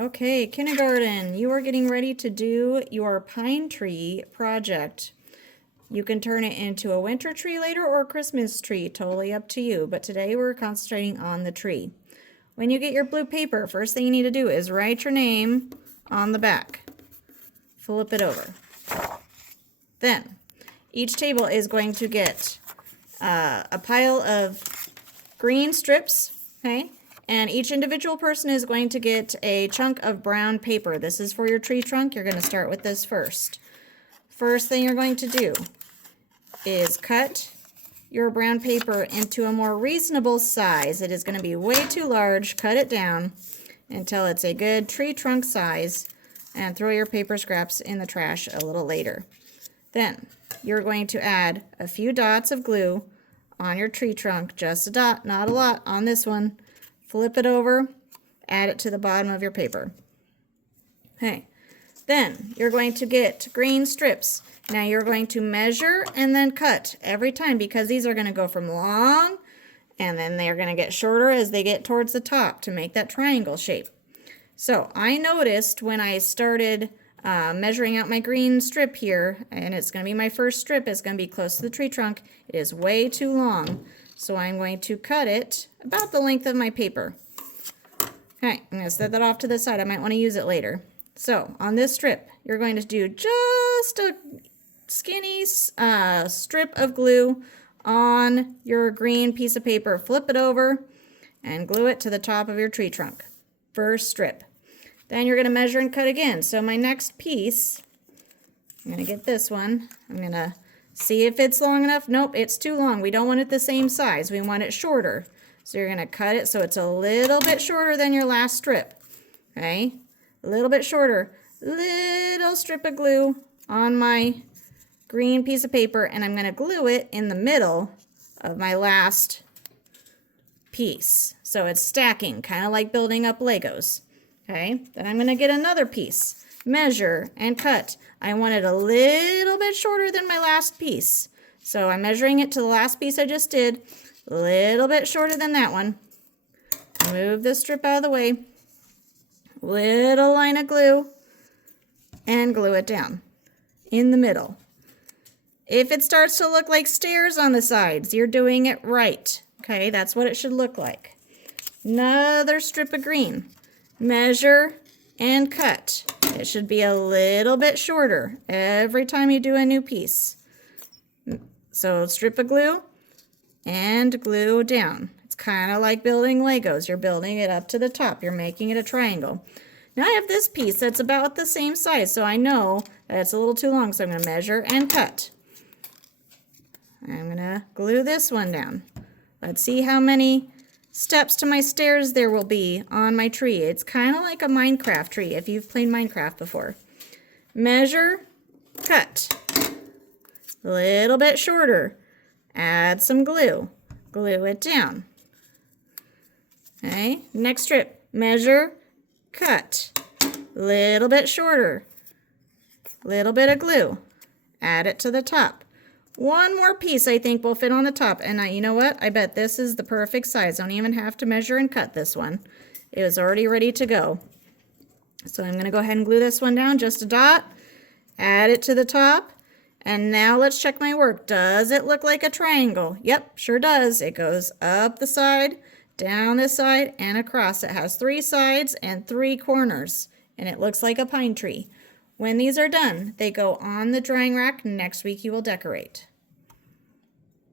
Okay, kindergarten, you are getting ready to do your pine tree project. You can turn it into a winter tree later or a Christmas tree, totally up to you. But today we're concentrating on the tree. When you get your blue paper, first thing you need to do is write your name on the back. Flip it over. Then, each table is going to get a pile of green strips, okay? And each individual person is going to get a chunk of brown paper. This is for your tree trunk. You're going to start with this first. First thing you're going to do is cut your brown paper into a more reasonable size. It is going to be way too large. Cut it down until it's a good tree trunk size and throw your paper scraps in the trash a little later. Then you're going to add a few dots of glue on your tree trunk, just a dot, not a lot on this one. Flip it over, add it to the bottom of your paper. Okay, then you're going to get green strips. Now you're going to measure and then cut every time because these are going to go from long and then they're going to get shorter as they get towards the top to make that triangle shape. So I noticed when I started measuring out my green strip here, and it's going to be my first strip, it's going to be close to the tree trunk, it is way too long. So I'm going to cut it about the length of my paper. Okay, I'm going to set that off to the side. I might want to use it later. So on this strip, you're going to do just a skinny strip of glue on your green piece of paper. Flip it over and glue it to the top of your tree trunk. First strip. Then you're going to measure and cut again. So my next piece, I'm going to get this one. I'm going to see if it's long enough. Nope, it's too long. We don't want it the same size. We want it shorter. So you're going to cut it so it's a little bit shorter than your last strip. Okay, a little bit shorter. Little strip of glue on my green piece of paper, and I'm going to glue it in the middle of my last piece. So it's stacking, kind of like building up Legos. Okay, then I'm going to get another piece. Measure and cut. I want it a little bit shorter than my last piece. So I'm measuring it to the last piece I just did. A little bit shorter than that one. Move this strip out of the way. Little line of glue. And glue it down in the middle. If it starts to look like stairs on the sides, you're doing it right. Okay, that's what it should look like. Another strip of green. Measure and cut. It should be a little bit shorter every time you do a new piece. So strip of glue and glue down. It's kind of like building Legos. You're building it up to the top. You're making it a triangle. Now I have this piece that's about the same size, so I know that it's a little too long, so I'm going to measure and cut. I'm going to glue this one down. Let's see how many steps to my stairs there will be on my tree. It's kind of like a Minecraft tree if you've played Minecraft before. Measure, cut. A little bit shorter. Add some glue. Glue it down. Okay, next strip. Measure, cut. A little bit shorter. Little bit of glue. Add it to the top. One more piece I think will fit on the top. And you know what? I bet this is the perfect size. Don't even have to measure and cut this one. It was already ready to go. So I'm going to go ahead and glue this one down, just a dot. Add it to the top. And now let's check my work. Does it look like a triangle? Yep, sure does. It goes up the side, down this side, and across. It has 3 sides and 3 corners. And it looks like a pine tree. When these are done, they go on the drying rack. Next week you will decorate.